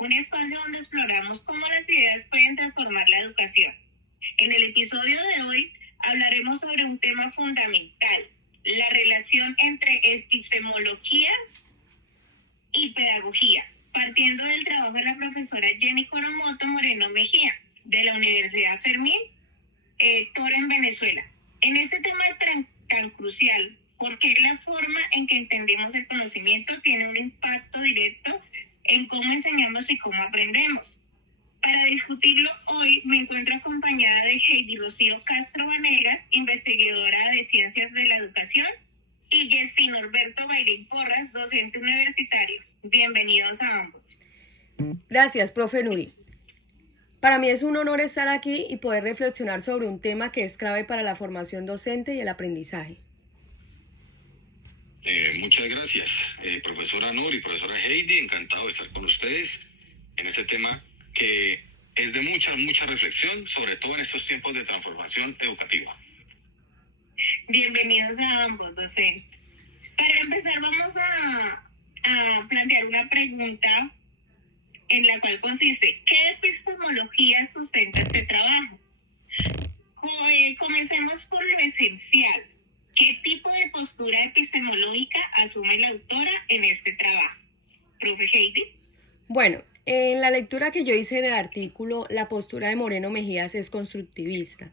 un espacio donde exploramos cómo las ideas pueden transformar la educación. En el episodio de hoy hablaremos sobre un tema fundamental, la relación entre epistemología y pedagogía, partiendo del trabajo de la profesora Jenny Coromoto Moreno Mejía, de la Universidad Fermín Toro en Venezuela. En este tema tan crucial, porque la forma en que entendemos el conocimiento tiene un impacto directo en cómo enseñamos y cómo aprendemos. Para discutirlo hoy me encuentro acompañada de Heidi Rocío Castro Vanegas, investigadora de Ciencias de la Educación, y Jessy Norberto Bayrín Porras, docente universitario. Bienvenidos a ambos. Gracias, profe Nuri. Para mí es un honor estar aquí y poder reflexionar sobre un tema que es clave para la formación docente y el aprendizaje. Muchas gracias, profesora Nuri, profesora Heidi, encantado de estar con ustedes en este tema que es de mucha reflexión, sobre todo en estos tiempos de transformación educativa. Bienvenidos a ambos, docentes. Para empezar, vamos a plantear una pregunta en la cual consiste: ¿qué epistemología sustenta este trabajo? Comencemos por lo esencial. ¿Qué tipo de postura epistemológica asume la autora en este trabajo? Profe Heidi. Bueno, en la lectura que yo hice en el artículo, la postura de Moreno Mejías es constructivista.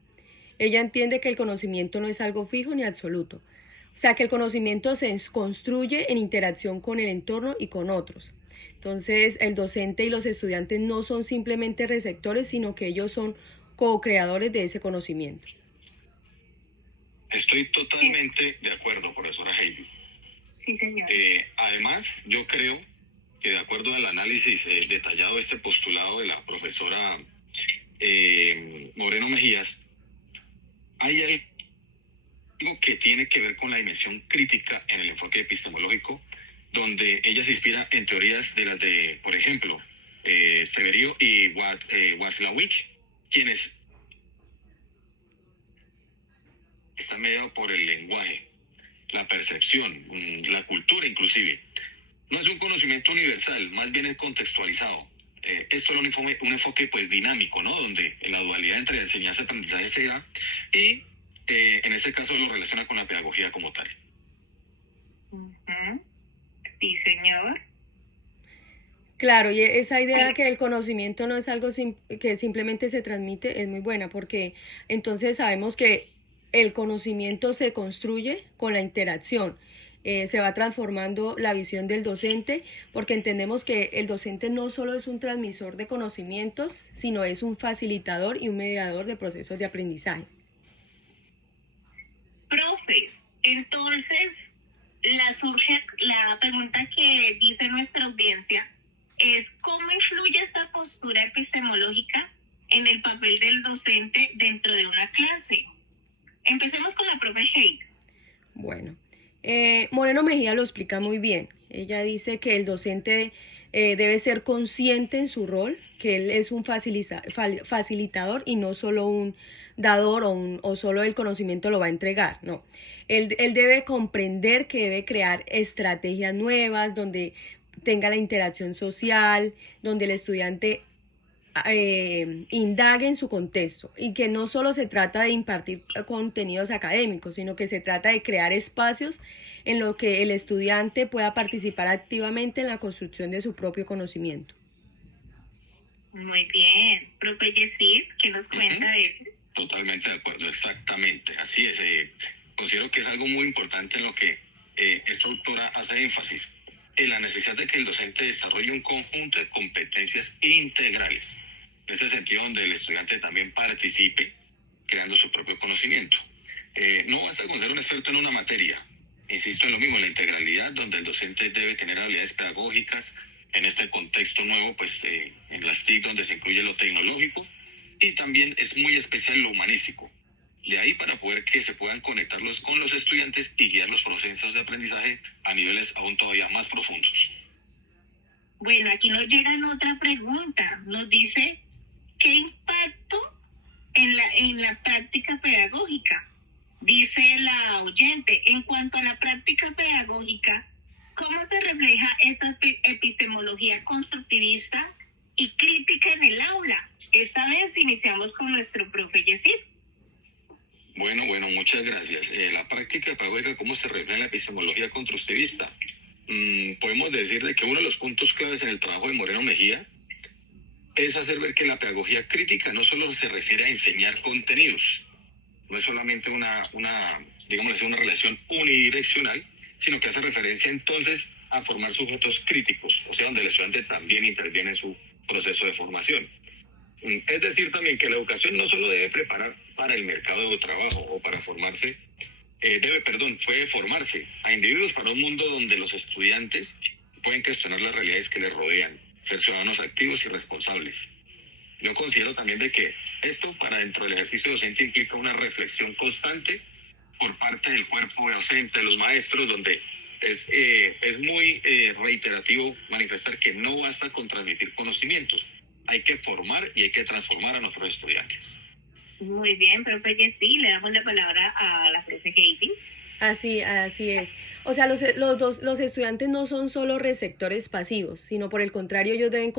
Ella entiende que el conocimiento no es algo fijo ni absoluto. O sea, que el conocimiento se construye en interacción con el entorno y con otros. Entonces, el docente y los estudiantes no son simplemente receptores, sino que ellos son co-creadores de ese conocimiento. Estoy totalmente de acuerdo, profesora Heidi. Sí, señor. Además, yo creo que de acuerdo al análisis detallado de este postulado de la profesora Moreno Mejías, hay algo que tiene que ver con la dimensión crítica en el enfoque epistemológico, donde ella se inspira en teorías de las de, por ejemplo, Severio y Watzlawick, quienes están mediados por el lenguaje, la percepción, la cultura inclusive. No es un conocimiento universal, más bien es contextualizado. Esto es un enfoque pues dinámico, ¿no? Donde la dualidad entre enseñanza y aprendizaje se da y en este caso lo relaciona con la pedagogía como tal. Sí, señor. Claro, y esa idea que el conocimiento no es algo que simplemente se transmite es muy buena, porque entonces sabemos que el conocimiento se construye con la interacción. Se va transformando la visión del docente, porque entendemos que el docente no solo es un transmisor de conocimientos, sino es un facilitador y un mediador de procesos de aprendizaje. Profes, entonces la pregunta que dice nuestra audiencia es: ¿cómo influye esta postura epistemológica en el papel del docente dentro de una clase? Empecemos con la profe Heidi. Bueno, Moreno Mejía lo explica muy bien. Ella dice que el docente debe ser consciente en su rol, que él es un facilitador y no solo un dador o solo el conocimiento lo va a entregar, no. Él debe comprender que debe crear estrategias nuevas donde tenga la interacción social, donde el estudiante indague en su contexto, y que no solo se trata de impartir contenidos académicos, sino que se trata de crear espacios en los que el estudiante pueda participar activamente en la construcción de su propio conocimiento. Muy bien. Profe Jessy, ¿qué nos comenta de eso? Totalmente de acuerdo, exactamente, así es. Considero que es algo muy importante en lo que esta autora hace énfasis, en la necesidad de que el docente desarrolle un conjunto de competencias integrales, en ese sentido donde el estudiante también participe creando su propio conocimiento. No basta con ser un experto en una materia, insisto en lo mismo, en la integralidad, donde el docente debe tener habilidades pedagógicas en este contexto nuevo, pues en las TIC, donde se incluye lo tecnológico, y también es muy especial lo humanístico. De ahí para poder que se puedan conectarlos con los estudiantes y guiar los procesos de aprendizaje a niveles aún todavía más profundos. Bueno, aquí nos llega otra pregunta. Nos dice: ¿qué impacto en la práctica pedagógica? Dice la oyente: en cuanto a la práctica pedagógica, ¿cómo se refleja esta epistemología constructivista y crítica en el aula. Esta vez iniciamos con nuestro profe Yesid. Bueno, muchas gracias. La práctica pedagógica, ¿cómo se refleja en la epistemología constructivista? Podemos decir de que uno de los puntos claves en el trabajo de Moreno Mejía es hacer ver que la pedagogía crítica no solo se refiere a enseñar contenidos, no es solamente digamos así, una relación unidireccional, sino que hace referencia entonces a formar sujetos críticos, o sea, donde el estudiante también interviene en su proceso de formación. Es decir, también que la educación no solo debe preparar para el mercado de trabajo o para formarse, puede formarse a individuos para un mundo donde los estudiantes pueden cuestionar las realidades que les rodean, ser ciudadanos activos y responsables. Yo considero también de que esto para dentro del ejercicio docente implica una reflexión constante por parte del cuerpo docente, de los maestros, donde es muy reiterativo manifestar que no basta con transmitir conocimientos, hay que formar y hay que transformar a nuestros estudiantes. Muy bien, profe Yesid, le damos la palabra a la profe Heidi. Así es. O sea, los estudiantes no son solo receptores pasivos, sino por el contrario, ellos deben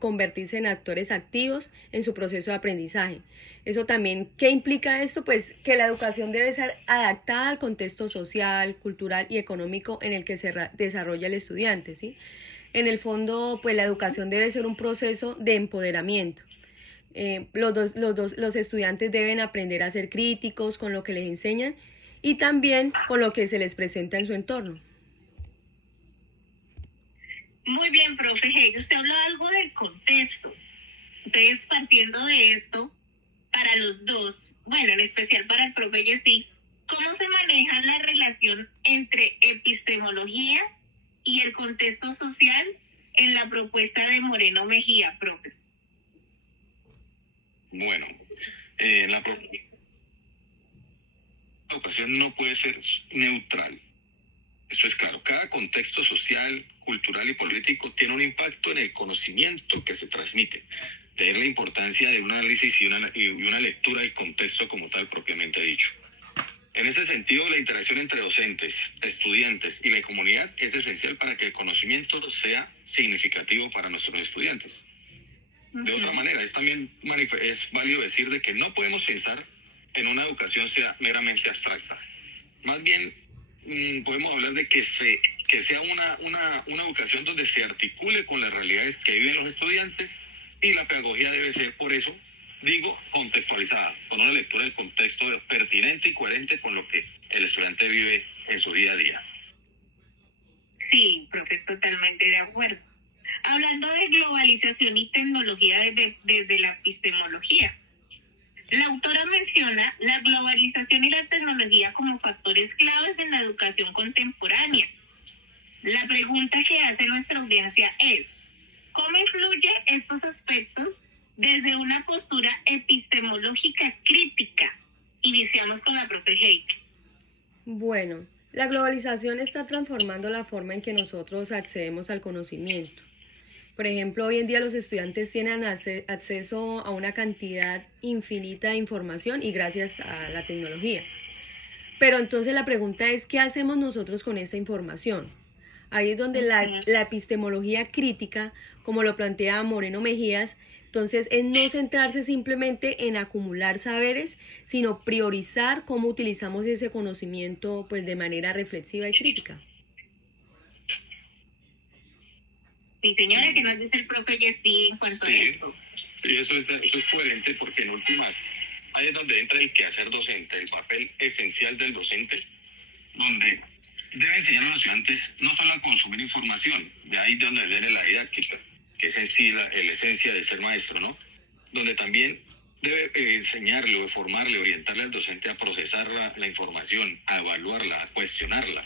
convertirse en actores activos en su proceso de aprendizaje. Eso también, ¿qué implica esto? Pues que la educación debe ser adaptada al contexto social, cultural y económico en el que se desarrolla el estudiante, ¿sí? En el fondo, pues la educación debe ser un proceso de empoderamiento. Los estudiantes deben aprender a ser críticos con lo que les enseñan y también con lo que se les presenta en su entorno. Muy bien, profe Heidi, usted habló algo del contexto. Entonces, partiendo de esto, para los dos, bueno, en especial para el profe Yesid, ¿cómo se maneja la relación entre epistemología y el contexto social en la propuesta de Moreno Mejía, profe? Bueno, la educación no puede ser neutral. Esto es claro. Cada contexto social, cultural y político tiene un impacto en el conocimiento que se transmite. De ahí la importancia de un análisis y una lectura del contexto como tal propiamente dicho. En ese sentido, la interacción entre docentes, estudiantes y la comunidad es esencial para que el conocimiento sea significativo para nuestros estudiantes. De otra manera, es válido decir de que no podemos pensar en una educación sea meramente abstracta. Más bien, podemos hablar de que sea una educación donde se articule con las realidades que viven los estudiantes, y la pedagogía debe ser, por eso, contextualizada, con una lectura del contexto pertinente y coherente con lo que el estudiante vive en su día a día. Sí, profe, totalmente de acuerdo. Hablando de globalización y tecnología desde la epistemología, la autora menciona la globalización y la tecnología como factores claves en la educación contemporánea. La pregunta que hace nuestra audiencia es, ¿cómo influye estos aspectos desde una postura epistemológica crítica? Iniciamos con la profe Heidi. Bueno, la globalización está transformando la forma en que nosotros accedemos al conocimiento. Por ejemplo, hoy en día los estudiantes tienen acceso a una cantidad infinita de información y gracias a la tecnología. Pero entonces la pregunta es, ¿qué hacemos nosotros con esa información? Ahí es donde la epistemología crítica, como lo plantea Moreno Mejías, entonces es no centrarse simplemente en acumular saberes, sino priorizar cómo utilizamos ese conocimiento pues, de manera reflexiva y crítica. Sí, señora, ¿qué nos dice el profe Yesid en cuanto a esto? Sí, eso es coherente porque en últimas, ahí es donde entra el quehacer docente, el papel esencial del docente, donde debe enseñar a los estudiantes no solo a consumir información, de ahí donde viene la didáctica, que es en sí la esencia de ser maestro, ¿no? Donde también debe enseñarle, formarle, orientarle al docente a procesar la información, a evaluarla, a cuestionarla.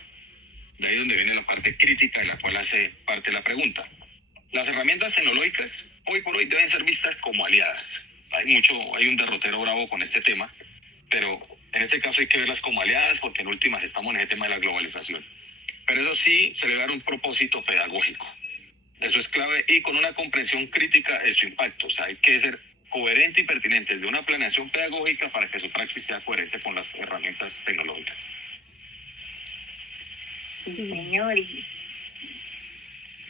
De ahí donde viene la parte crítica de la cual hace parte la pregunta. Las herramientas tecnológicas hoy por hoy deben ser vistas como aliadas. Hay un derrotero bravo con este tema, pero en este caso hay que verlas como aliadas porque en últimas estamos en el tema de la globalización. Pero eso sí, se le da un propósito pedagógico. Eso es clave y con una comprensión crítica de su impacto. O sea, hay que ser coherente y pertinente de una planeación pedagógica para que su praxis sea coherente con las herramientas tecnológicas. Sí, señor.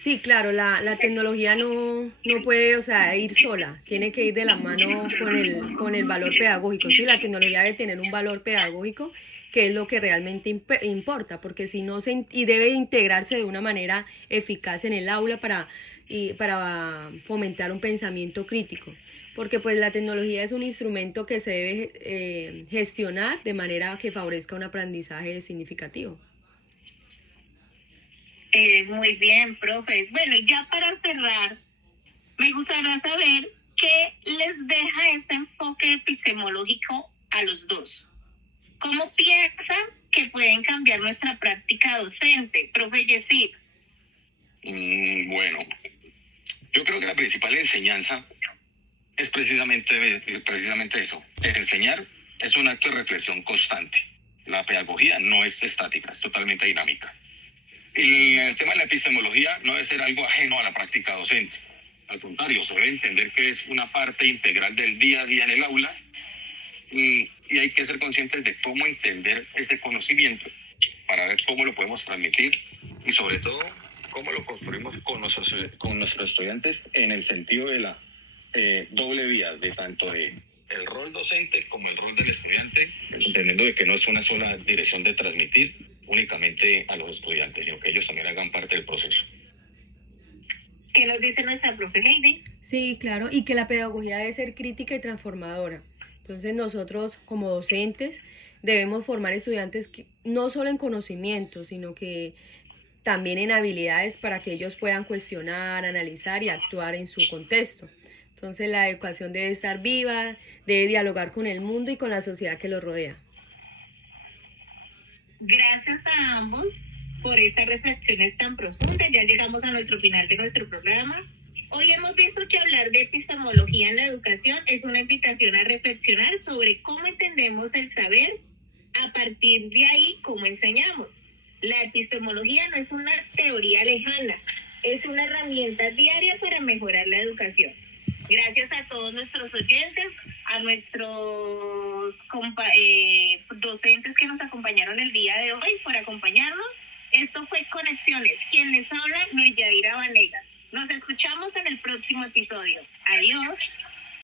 Sí, claro, la tecnología no puede, o sea, ir sola, tiene que ir de la mano con el valor pedagógico. Sí, la tecnología debe tener un valor pedagógico, que es lo que realmente importa, porque si no y debe integrarse de una manera eficaz en el aula para fomentar un pensamiento crítico. Porque pues la tecnología es un instrumento que se debe gestionar de manera que favorezca un aprendizaje significativo. Muy bien, profe. Bueno, ya para cerrar, me gustaría saber qué les deja este enfoque epistemológico a los dos. ¿Cómo piensan que pueden cambiar nuestra práctica docente, profe Yesid? Bueno, yo creo que la principal enseñanza es precisamente eso. Enseñar es un acto de reflexión constante. La pedagogía no es estática, es totalmente dinámica. El tema de la epistemología no debe ser algo ajeno a la práctica docente. Al contrario, se debe entender que es una parte integral del día a día en el aula y hay que ser conscientes de cómo entender ese conocimiento para ver cómo lo podemos transmitir y sobre todo cómo lo construimos con nuestros estudiantes en el sentido de la doble vía, de tanto de el rol docente como el rol del estudiante, entendiendo de que no es una sola dirección de transmitir únicamente a los estudiantes, sino que ellos también hagan parte del proceso. ¿Qué nos dice nuestra profe Heidi? Sí, claro, y que la pedagogía debe ser crítica y transformadora. Entonces nosotros como docentes debemos formar estudiantes no solo en conocimiento, sino que también en habilidades para que ellos puedan cuestionar, analizar y actuar en su contexto. Entonces la educación debe estar viva, debe dialogar con el mundo y con la sociedad que lo rodea. Gracias a ambos por estas reflexiones tan profundas. Ya llegamos a nuestro final de nuestro programa. Hoy hemos visto que hablar de epistemología en la educación es una invitación a reflexionar sobre cómo entendemos el saber, a partir de ahí cómo enseñamos. La epistemología no es una teoría lejana, es una herramienta diaria para mejorar la educación. Gracias a todos nuestros oyentes, a nuestros docentes que nos acompañaron el día de hoy por acompañarnos. Esto fue Conexiones. Quien les habla, Nuriadira Vanegas. Nos escuchamos en el próximo episodio. Adiós.